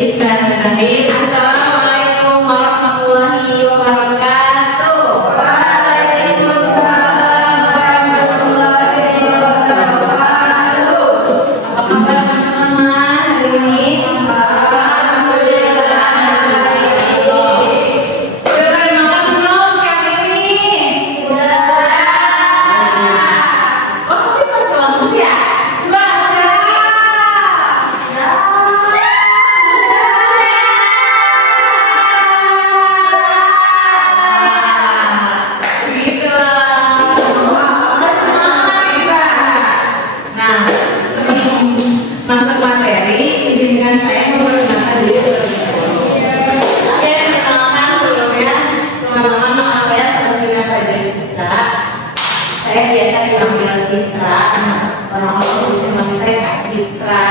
Bismillahirrahmanirrahim. Assalamualaikum warahmatullahi wabarakatuh. Waalaikumsalam warahmatullahi wabarakatuh. Apa kabar teman-teman hari ini? Alhamdulillah baik. Udah pada makan belum siang ini? Oh, tapi masih lemes ya? Coba sekali lagi. Begitulah. Semangat kita. Nah, sebelum masuk materi, izinkan saya memperkenalkan diri terlebih dahulu. Oke, perkenalkan sebelumnya, teman-teman, nama saya Sabrina Raja Citra. Saya biasa dipanggil Citra. Orang-orang bisa manggil saya Kak Citra,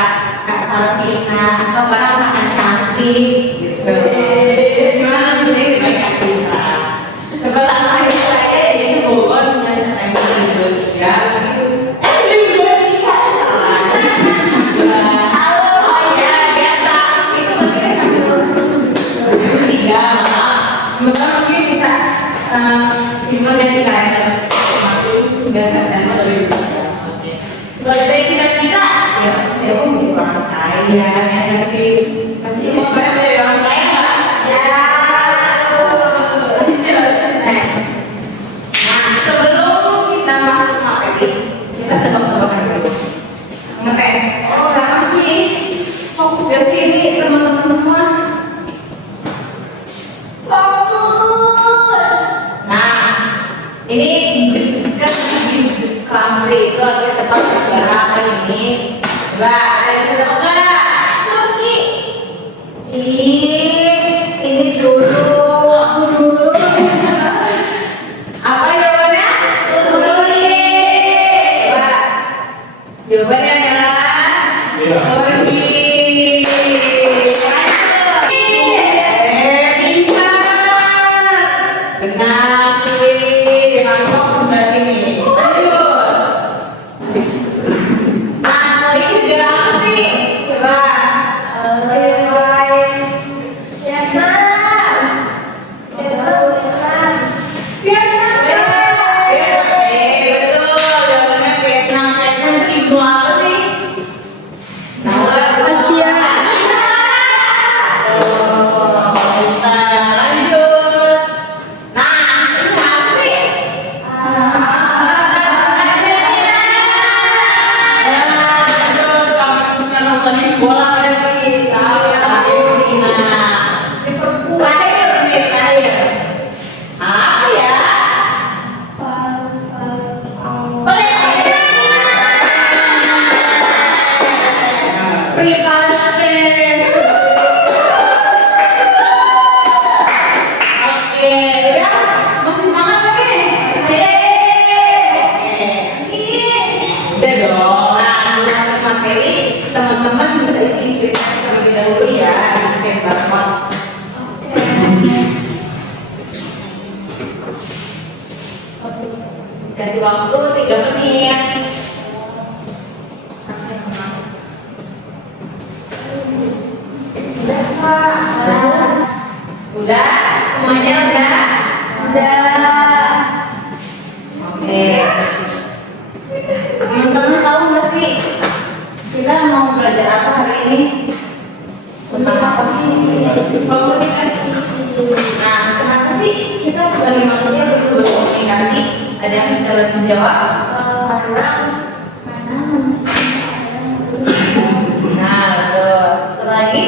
Kak Sarvina, atau barang Kak Cantik gitu. Gimana bisa dipanggil Kak Citra? Kebetulan lahir saya di Bogor 9 September 2023. 2023 salah. Halo, oh iya biasa. Itu maksudnya sambil 2023 maaf. Semoga mungkin bisa simpan ya di kalender masih 9 September 2023. Kalau dari cita-cita ya pasti saya mau menjadi orang kaya ya pasti mau menjadi orang kaya nggak? Next. Nah, sebelum kita masuk materi, kita tebak-tebakan dulu. Ngetes. Oh, berapa sih? Fokus ke sini, teman-teman semua. Fokus. Nah, ini kan Business Country itu artinya tempat negara apa ini? Coba, ada yang bisa tebak nggak? Turki. Ini dulu, aku dulu. Apa jawabannya? Turki. Coba. Jawabannya adalah Turki. Pintar. Benar sih. Mantap berarti nih. Lanjut. Nah, ini negara apa sih? Coba. Vietnam. Betul. Jawabannya Vietnam. Vietnam itu apa sih? Asia. Lanjut. Nah, ini apa sih? Suka nontonin bola berarti. Tahu Argentina. Terakhir nih, terakhir. Apa ya? Palestina. Oke, udah masih semangat lagi? Udah dong. Nah, sebelum masuk materi, teman-teman bisa isi cerita terlebih dahulu ya di scan barcode. Kasih waktu 3 menit. Udah? Semuanya udah? Oke. Teman-teman tahu nggak sih kita mau belajar apa hari ini? Tentang apa sih? Nah, kenapa sih kita sebagai manusia butuh berkomunikasi? Ada yang bisa bantu jawab? Nah, betul. Satu lagi?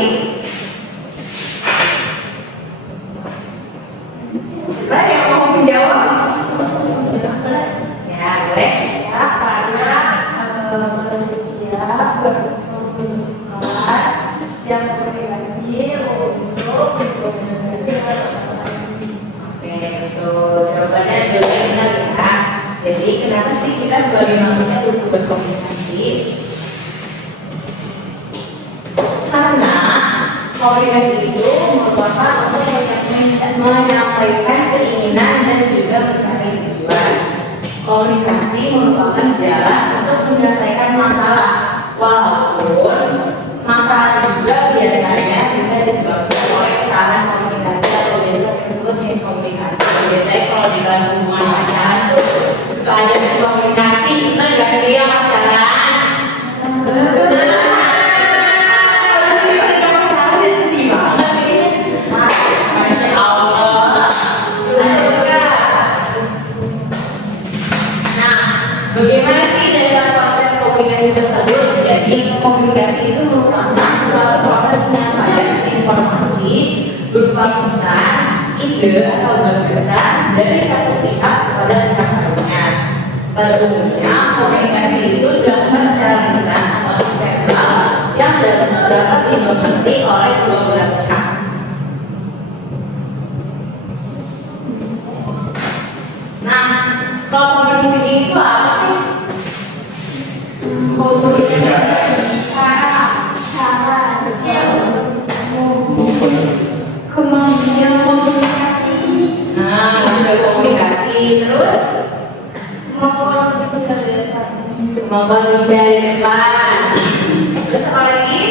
Coba yang mau menjawab? Ya, boleh. Oke, betul. Jawabannya adalah benar ya. Jadi kenapa sih kita sebagai manusia butuh berkomunikasi? Karena komunikasi itu merupakan untuk menyampaikan keinginan dan juga mencari tujuan. Komunikasi merupakan jalan untuk menyelesaikan masalah, walaupun masalah juga biasanya bisa komunikasi itu merupakan suatu proses penyampaian informasi berupa pesan, ide atau gagasan dari satu pihak kepada pihak lainnya. Pada umumnya, komunikasi itu dilakukan secara lisan atau verbal yang dapat dimengerti oleh kedua belah pihak. Nah, kalau public speaking itu apa sih? Bicara, cara, skill, kemampuan komunikasi, Nah, sudah komunikasi, terus kemampuan berbicara di depan. kemampuan bicara di depan. Terus apa lagi?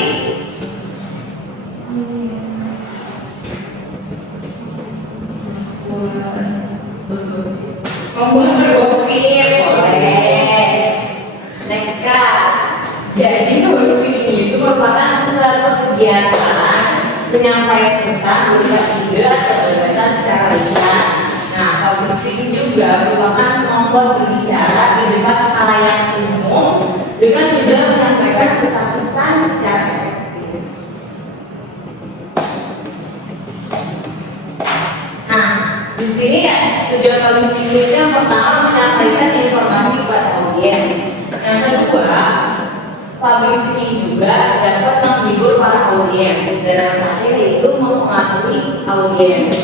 Membuat bergosip, boleh. Next Kak. Jadi public speaking itu merupakan suatu kegiatan penyampaian pesan berupa ide atau gagasan secara lisan. Nah, public speaking juga merupakan kemampuan berbicara di depan khalayak umum dengan tujuan menyampaikan pesan-pesan secara efektif. Nah, di sini ya tujuan public speaking itu yang pertama menyampaikan informasi kepada audiens. Yang kedua, public speaking juga dapat menghibur para audiens. Dan yang terakhir itu mempengaruhi audiens.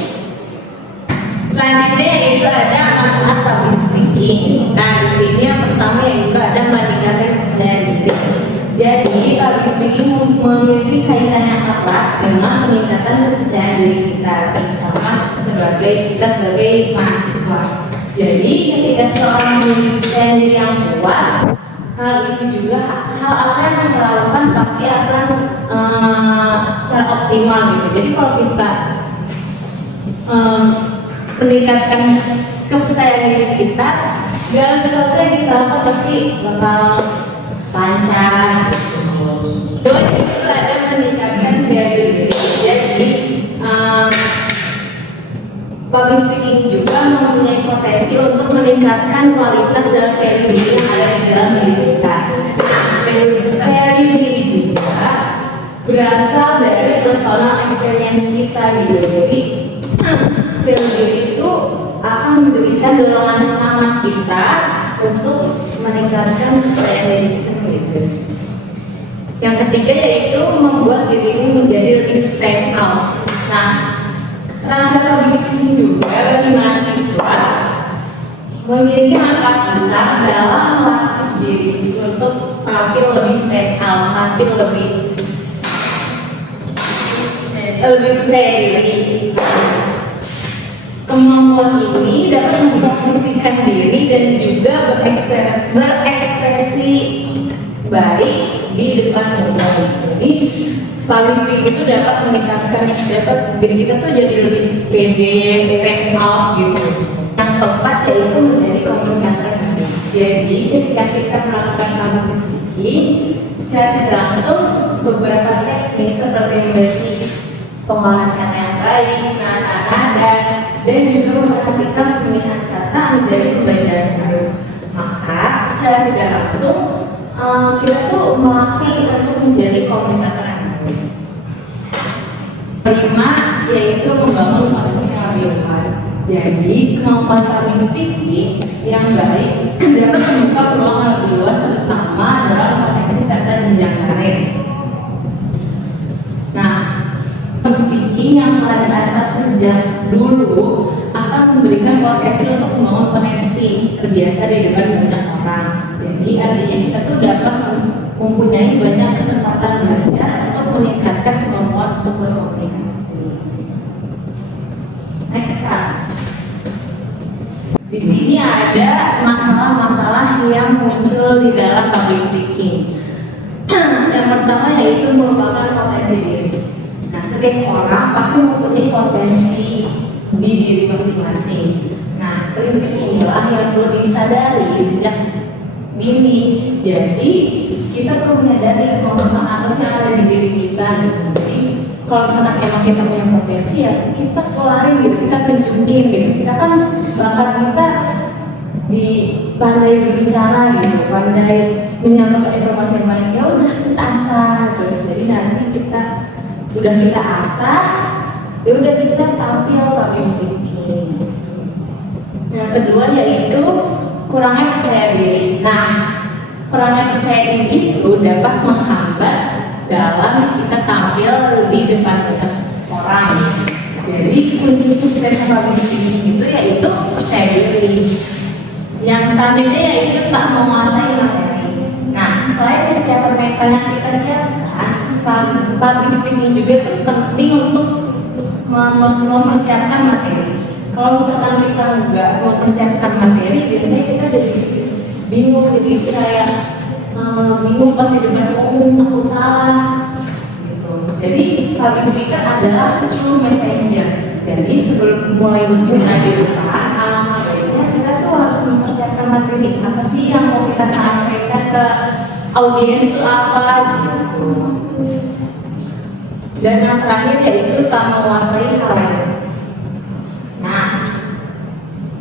Selanjutnya yaitu ada manfaat public speaking. Nah, di sini yang pertama yaitu ada meningkatkan kepercayaan diri. Jadi, public speaking memiliki kaitan yang erat dengan peningkatan kepercayaan diri kita, terutama kita sebagai mahasiswa. Jadi, ketika seorang memiliki kepercayaan diri yang kuat, hal itu juga hal apa yang kita lakukan pasti akan secara optimal gitu. Jadi kalau kita meningkatkan kepercayaan diri kita, segala sesuatu yang kita lakukan pasti bakal lancar. Dan itu ada meningkatkan daya diri. Jadi public speaking juga mempunyai potensi untuk meningkatkan kualitas dan value diri yang ada di dalam diri kita. Value diri juga berasal dari personal experience kita gitu. Jadi value diri itu akan memberikan dorongan semangat kita untuk meningkatkan kepercayaan diri kita sendiri. Yang ketiga yaitu membuat dirimu menjadi lebih stand out. Nah, rangka public speaking juga bagi mahasiswa memiliki manfaat besar dalam melatih diri untuk tampil lebih stand out, tampil lebih percaya diri. Kemampuan ini dapat memposisikan diri dan juga berekspresi baik di depan umum. Jadi public speaking itu dapat meningkatkan diri kita tuh jadi lebih pede, stand out gitu. Yang keempat yaitu menjadi komunikator. Jadi ketika kita melakukan public speaking, secara tidak langsung beberapa teknik seperti pengolahan kata yang baik, penata nada, dan juga memperhatikan pemilihan kata menjadi pembelajaran baru. Maka secara tidak langsung kita tuh melatih untuk menjadi komunikator yang baik. Kelima yaitu membangun koneksi yang lebih luas. Jadi kemampuan public speaking yang baik dapat membuka peluang yang lebih luas, terutama dalam koneksi serta jenjang karir. Nah, speaking yang mulai dasar sejak dulu akan memberikan potensi untuk membangun koneksi terbiasa di depan banyak orang. Jadi artinya kita tuh dapat mempunyai banyak kesempatan belajar untuk meningkatkan kemampuan untuk berkomunikasi. Next Kak. Di sini ada masalah-masalah yang muncul di dalam public speaking. Yang pertama yaitu merupakan potensi diri. Nah, setiap orang pasti mempunyai potensi di diri masing-masing. Nah, prinsip inilah yang perlu disadari sejak dini. Jadi, kita perlu menyadari kemampuan apa sih yang ada di diri kita. Jadi, kalau misalnya emang kita punya potensi ya kita keluarin gitu, kita tunjukin gitu. Misalkan bakat kita di pandai berbicara gitu, pandai menyampaikan informasi yang baik, ya udah kita asah asah terus. Jadi nanti udah kita asah, ya udah kita tampil public speaking. Yang kedua yaitu kurangnya percaya diri. Nah, kurangnya percaya diri itu dapat menghambat dalam kita tampil di depan orang. Jadi kunci sukses public speaking itu yaitu percaya diri. Yang selanjutnya yaitu tak menguasai materi. Nah, selain kesiapan mental yang kita siapkan, public speaking juga itu penting untuk mempersiapkan materi. Kalau misalkan kita nggak mempersiapkan materi, biasanya kita jadi bingung, jadi kayak bingung pas di depan umum, takut salah gitu. Jadi public speaker adalah true messenger. Jadi sebelum mulai berbicara di depan, alangkah baiknya kita tuh harus mempersiapkan materi. Apa sih yang mau kita sampaikan ke audiens itu apa gitu. Dan yang terakhir yaitu tak menguasai halayak. Nah,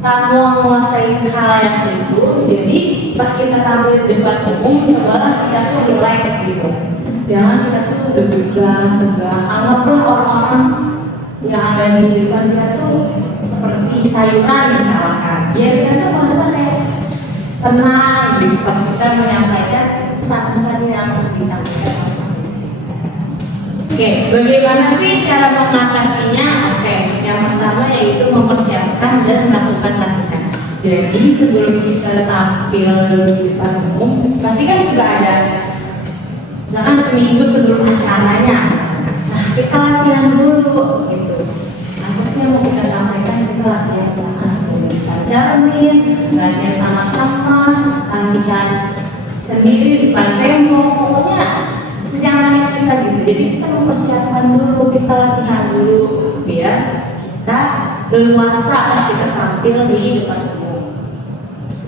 tak menguasai halayak itu, jadi pas kita tampil di depan umum, cobalah kita tuh relax gitu. Jangan kita tuh deg-degan, tegang. Anggaplah orang-orang yang ada di depan kita tuh seperti sayuran misalkan. Biar kita tuh merasa kayak tenang gitu pas kita menyampaikan pesan-pesan yang disampaikan. Oke, bagaimana sih cara mengatasinya? Oke, yang pertama yaitu mempersiapkan dan melakukan latihan. Jadi sebelum kita tampil di depan umum, pasti kan juga ada, misalkan seminggu sebelum acaranya. Nah, kita latihan dulu gitu. Apa sih yang mau kita sampaikan? Kita latihan sama cermin, latihan sama teman, latihan sendiri di depan tembok, pokoknya senyamannya kita gitu. Jadi kita mempersiapkan dulu, kita latihan dulu biar kita leluasa pas kita tampil di depan umum.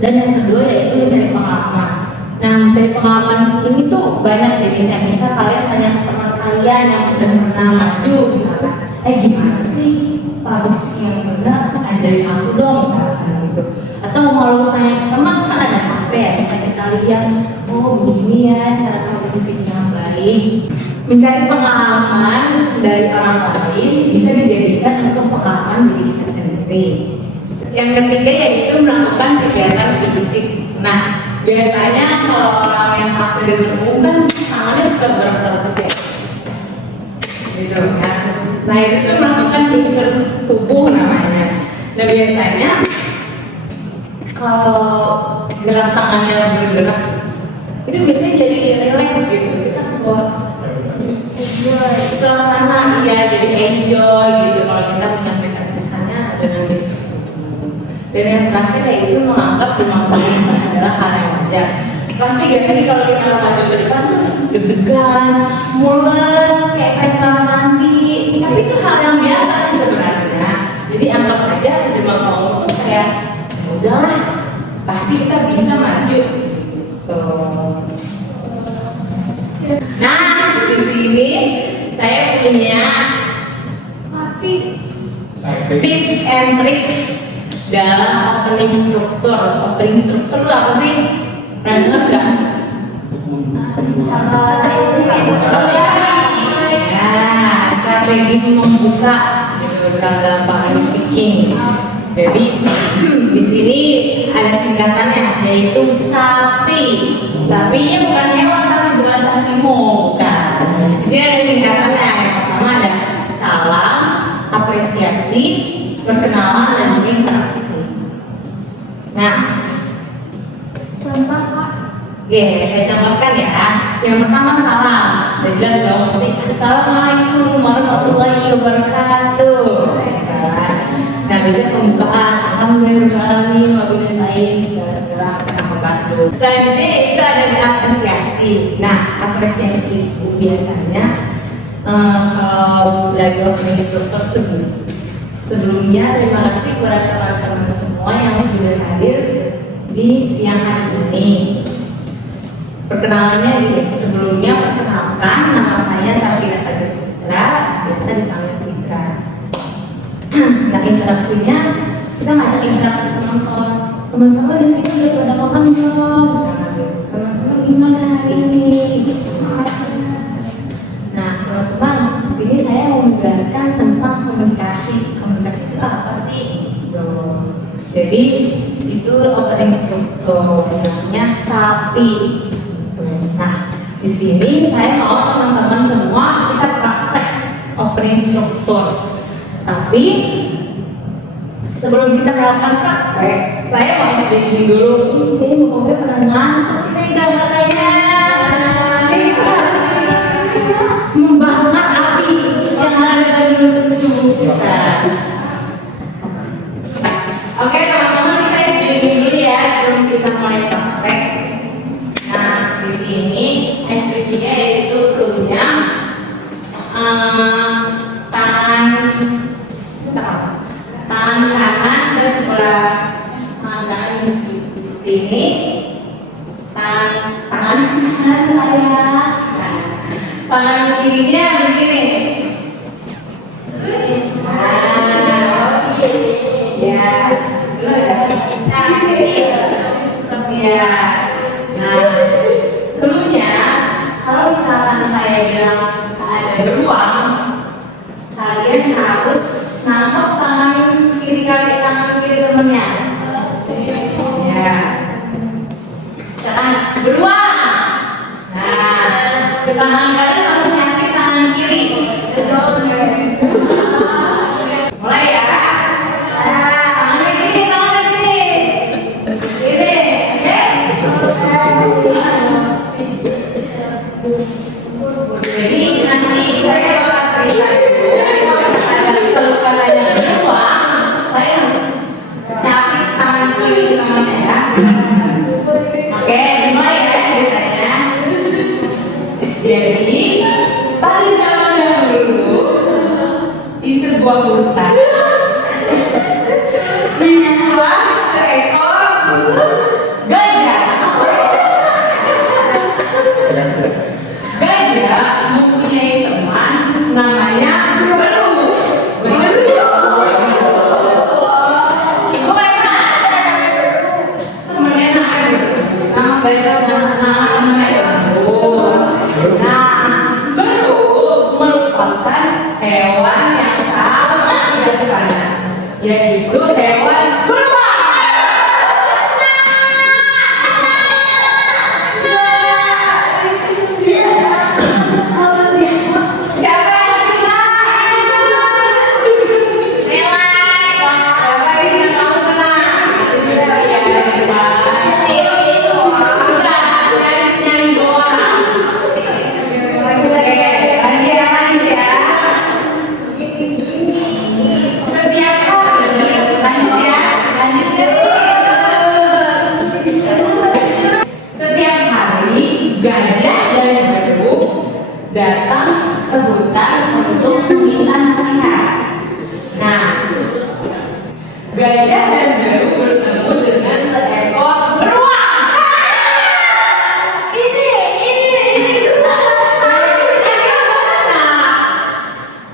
Dan yang kedua yaitu mencari pengalaman. Nah, mencari pengalaman ini tuh banyak jenisnya. Misal kalian tanya ke teman kalian yang udah pernah maju misalkan, gimana sih public yang benar, ajarin aku dong misalkan gitu. Atau kalau tanya ke teman kan ada HP ya, bisa kita lihat, oh begini ya cara public speaking yang baik. Mencari pengalaman dari orang lain bisa dijadikan untuk pengalaman diri kita sendiri. Yang ketiga yaitu melakukan kegiatan fisik. Nah, biasanya kalau orang yang takut dengan umum kan tangannya suka bergerak ya, gitu kan. Nah, itu tuh melakukan gestur tubuh namanya. Nah, biasanya kalau gerak tangannya bergerak itu biasanya jadi relax gitu. Kita buat suasana ya, jadi enjoy gitu kalau kita menyampaikan pesannya dengan gestur tubuh. Dan yang terakhir yaitu menganggap kemampuan kita adalah hal yang wajar. Pasti gak sih kalau kita maju ke depan tuh deg-degan, mules, kayak pengen kamar mandi. Tapi itu hal yang biasa sih sebenarnya. Jadi anggap aja demam panggung tuh kayak udahlah, pasti kita bisa maju. Nah, di sini saya punya tips and tricks dalam opening struktur. Opening struktur itu apa sih? Pernah dengar nggak? Nah, strategi membuka dalam public speaking. Jadi di sini ada singkatannya yaitu SAPI. Tapi ini bukan hewan tapi bahasa Timur, bukan. Di sini ada singkatannya. Yang pertama ada salam, apresiasi, perkenalan dan interaksi. Nah, Contoh Kak. saya contohkan ya. Yang pertama salam. Udah jelas dong sih. Assalamualaikum warahmatullahi wabarakatuh. Nah, biasanya pembukaan alhamdulillahirobbilalamin wabillahi segala kita membantu. Selanjutnya itu ada apresiasi. Nah, apresiasi itu biasanya kalau lagi opening struktur tuh gini. Sebelumnya terima kasih kepada teman-teman semua yang sudah hadir di siang hari ini. Perkenalannya gini, sebelumnya perkenalkan nama saya Sabrina Fajri Citra, biasa dipanggil Citra. Nah, interaksinya kita ngajak interaksi teman-teman. Teman-teman di sini udah pada makan belum? Misalnya gitu. Teman-teman gimana hari ini? saya mau menjelaskan tentang komunikasi. Komunikasi itu apa sih? Jadi itu opening struktur namanya SAPI. Nah, di sini saya mau teman-teman semua kita praktek opening struktur. Tapi sebelum kita melakukan praktek, saya mau sedikit dulu. Ini bukannya pernah ngantuk nih katanya. Ini harus membakar api yang ada di tubuh kita. Oke teman-teman, kita sedikit dulu ya sebelum kita mulai praktek. Nah, di sini SPG-nya yaitu clue-nya tangan kanan ke sebelah tangan seperti ini, tangan kanan saya, tangan kirinya begini. Ya, nah, clue-nya kalau misalkan saya bilang ada beruang, kalian harus nangkep tangan kiri temennya. Ya, beruang. Nah, tangan kalian harus nyakit tangan kiri. Mulai ya. Tangan kiri. Jadi nanti saya bakal cerita dulu. Kalau kalian beruang, saya harus capit tangan kiri temannya ya. Oke, mulai ya ceritanya. Jadi pada zaman dahulu di sebuah hutan hiduplah seekor gajah. Gajah mempunyai teman namanya Beru. Temannya namanya Beru. Nama gajah Beru. Nah, Beru merupakan hewan yang sangat bijaksana, yaitu hewan beruang. Gajah dan Beru datang ke hutan untuk meminta nasihat. Nah, gajah dan Beru bertemu dengan seekor beruang. Ini.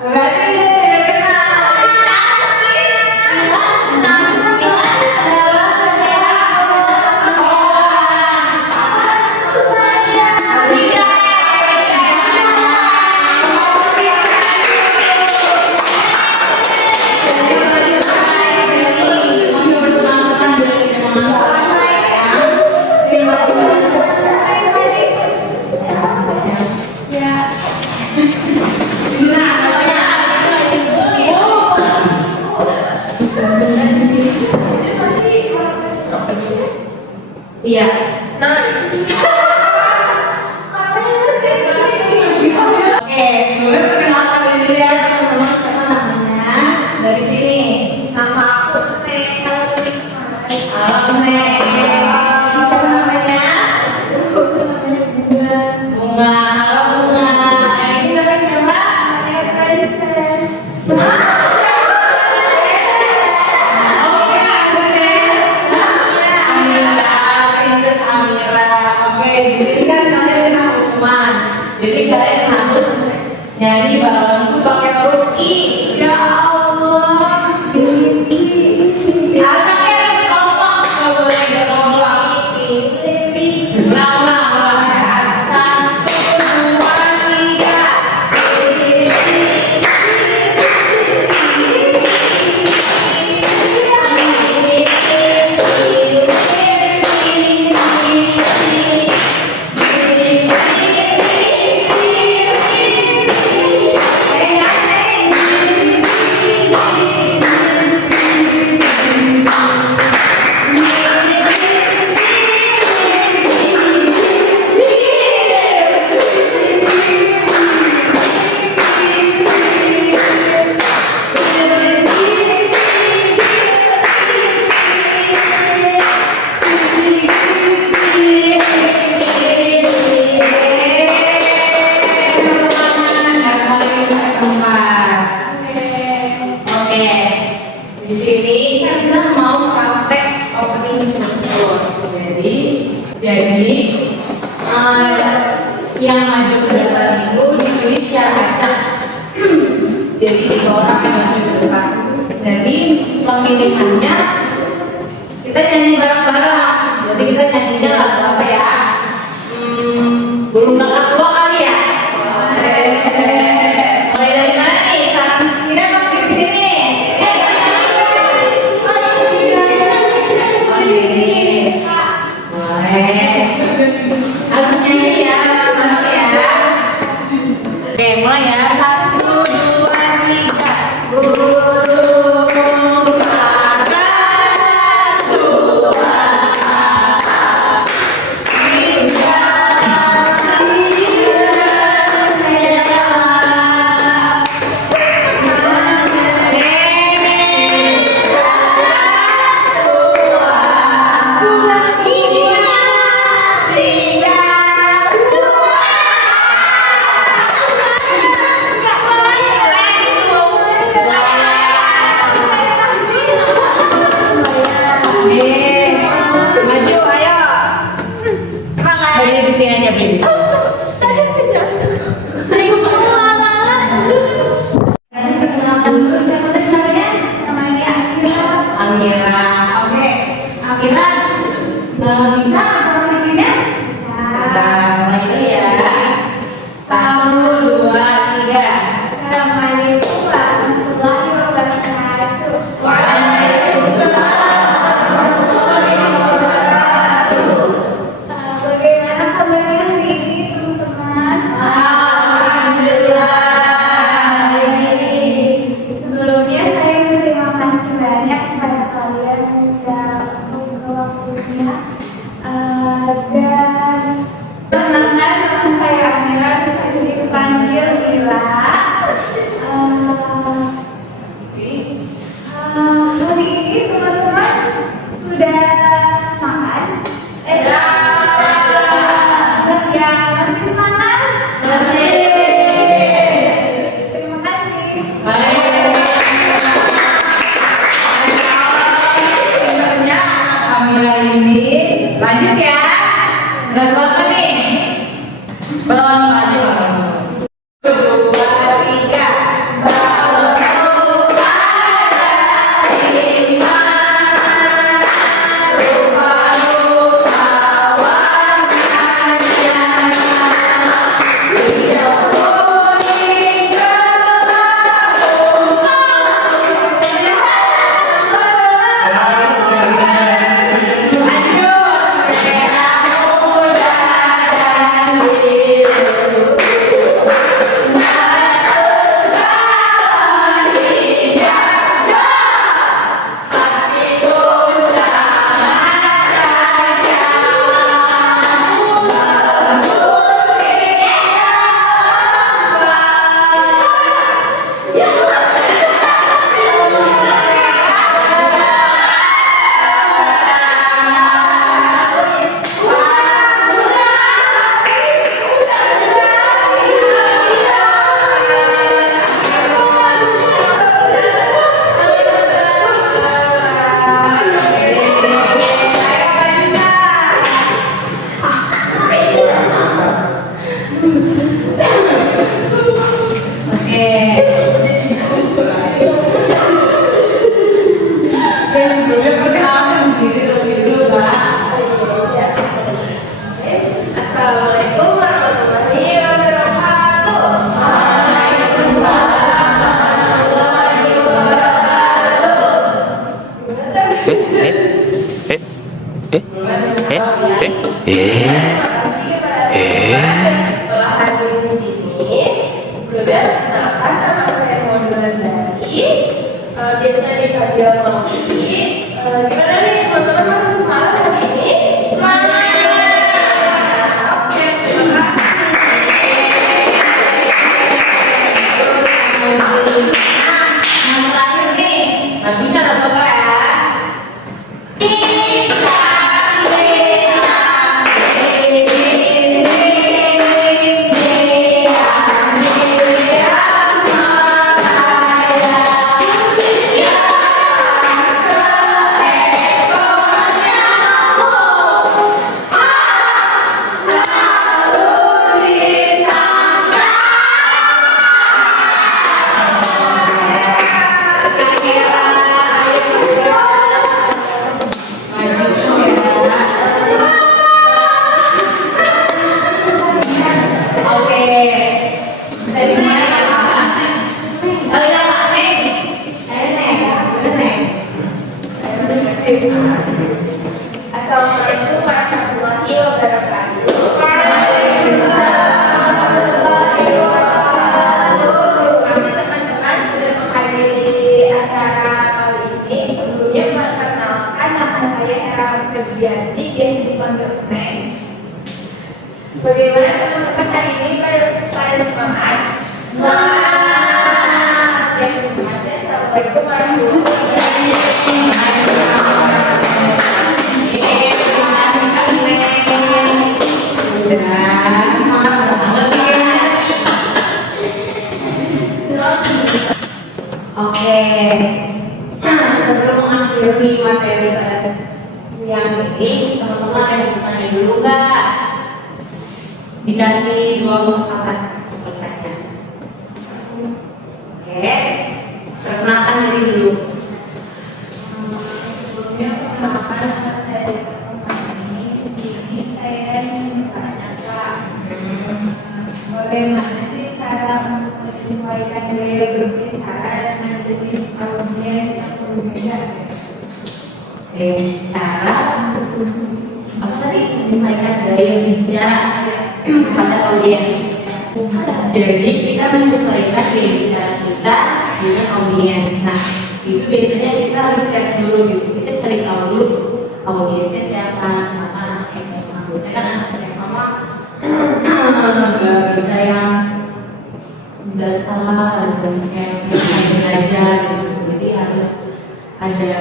Berarti iya. Oke, semoga perkenalkan diri ya teman-teman. Siapa namanya? Dari sini. Nama aku Teh. Halo Teh. Siapa namanya? Bunga. Halo Bunga. Ini namanya siapa? Princess. Jadi kalian harus nyanyi barengku pakai huruf I. Ya Allah. Angkatnya sekelompok, kalau boleh sekelompok. Ulang ya. 1, 2, 3. Jadi yang maju ke depan itu dipilih secara acak. Jadi 3 orang yang maju ke depan. Jadi pemilihannya kita nyanyi bareng-bareng. Jadi kita nyanyinya lagu apa ya? Burung kakak tua kali ya? Mulai dari mana nih? Kanan sini atau kiri sini? Oh sini. Boleh. Harus nyanyi ya, bareng ya. Oke, mulai ya. 1, 2, 3. Burung kakak tua. Maju, ayo. Berdiri di sini aja, berdiri di sini. Perkenalkan dulu siapa tadi namanya? Amira. Oke, Amira bisa perhatiannya? Nah, mulai dulu ya. 1, 2, 3. Assalamualaikum warahmatullahi wabarakatuh. Bagaimana kabarnya hari ini, teman-teman? Sebelumnya saya berterima kasih banyak kepada kalian yang sudah membuka waktunya dan perkenalkan, nama saya Amira, bisa dipanggil Mila. Hari ini teman-teman sudah makan? Ya, masih semangat? Masih. Terima kasih. Pinternya Amira ini. Lanjut ya. Lagu apa nih? Belum aja Bang. 2, 3. Assalamualaikum warahmatullahi wabarakatuh. Setelah hadir di sini, sebelumnya perkenalkan, nama saya Wulandari. Biasa dipanggil Mami. Gimana nih teman-teman, masih semangat hari ini? Semangat. Oke, terima kasih. Yang terakhir nih, lagunya lagu apa ya? Assalamualaikum warahmatullahi wabarakatuh. Terima kasih teman-teman sudah menghadiri acara kali ini. Sebelumnya perkenalkan, nama saya Hera Febrianti, biasa dipanggil Neng. Bagaimana teman-teman hari ini pada semangat? Wah, ya, terima kasih. Assalamualaikum warahmatullahi Oke, sebelum mengakhiri materi pada siang ini, teman-teman yang bertanya dulu nggak? Dikasih 2 kesempatan untuk bertanya. Oke, perkenalkan diri dulu. Sebelumnya perkenalkan, nama saya Dita Permani. Di sini saya ingin menanyakan bagaimana sih cara untuk menyesuaikan gaya berbicara dengan jenis audiens yang berbeda? Oke, cara apa tadi? Menyesuaikan gaya bicara pada audiens. Jadi kita menyesuaikan gaya bicara kita dengan audiens. Nah, itu biasanya kita riset dulu gitu. Kita cari tahu dulu audiensnya siapa anak SMA. Biasanya kan anak SMA mah nggak bisa yang data dan kayak belajar gitu. Jadi harus ada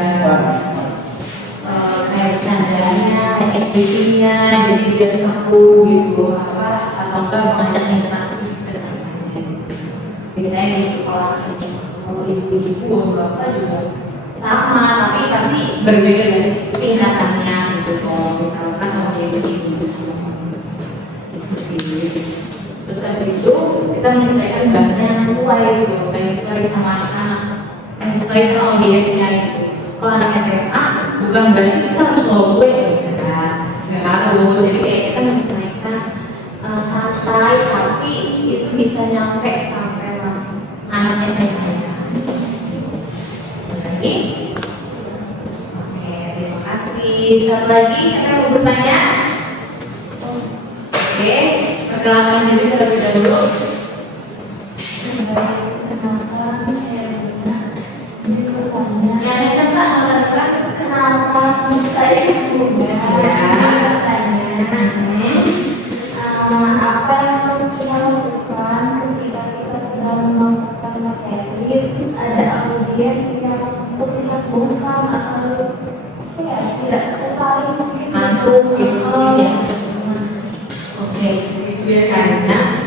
kayak bercandanya, kayak SPP-nya, jadi biar seru gitu apa atau enggak mengajak interaksi bersama. Biasanya gitu kalau ibu-ibu bapak juga sama, tapi pasti berbeda dari tingkatannya gitu. Kalau misalkan mau jadi ibu sama itu sih. Terus habis itu kita menyesuaikan bahasa yang sesuai gitu, yang sesuai sama anak-anak, yang sesuai sama audiensnya gitu. Kalau anak SMA bukan berarti kita harus logo gitu kan, nggak harus. Jadi kayak kita menyesuaikan santai, tapi itu bisa nyampe sampai masih anak SMA. Lagi, oke, terima kasih. Satu lagi, siapa yang mau bertanya? Oke, perkenalkan diri terlebih dahulu. Perkenalkan, saya Dina. Jadi pertanyaan, Yang siapa? kenalkan saya Bunda. Apa yang harus kita lakukan ketika kita sedang melakukan materi, terus ada audiens yang terlihat bosan atau ya tidak tertarik mungkin Ngantuk gitu ya. Oke, biasanya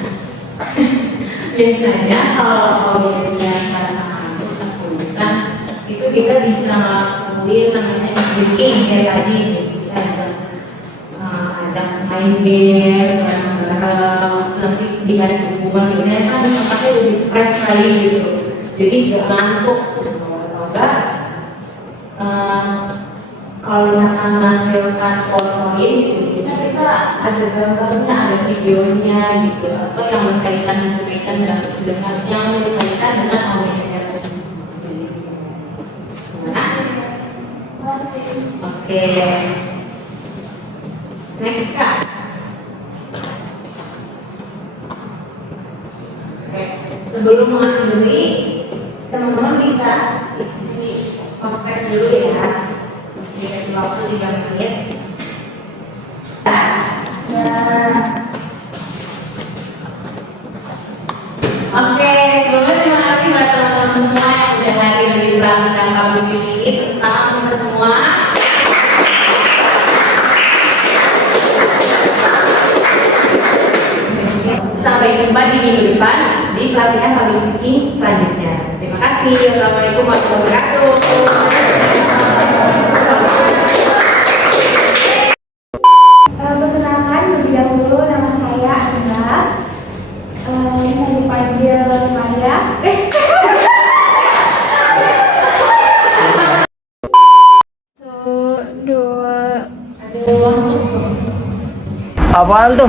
kalau audiensnya merasa ngantuk atau bosan, itu kita bisa ngelakuin namanya speaking kayak tadi. Kita ajak main games bareng-bareng, terus nanti dikasih hukuman. Biasanya kan tempatnya lebih fresh lagi gitu, jadi nggak ngantuk atau enggak. Kalau misalkan menampilkan poin gitu, bisa kita ada gambarnya, ada videonya gitu, atau yang berkaitan dengan yang menyesuaikan dengan audiensnya tersebut. Nah, oke. Next Kak. Oke, sebelum mengakhiri, teman-teman bisa isi prospek dulu ya. Dikasih waktu 3 menit. Oke, sebelumnya terima kasih buat teman-teman semua yang sudah hadir di pelatihan public speaking ini, terutama teman semua. Sampai jumpa di minggu depan di pelatihan public speaking selanjutnya. Terima kasih. Wassalamualaikum warahmatullahi wabarakatuh. Perkenalkan, lebih dahulu nama saya Anda. Bisa dipanggil Maya. Satu, dua. Ada masuk. Apaan tuh?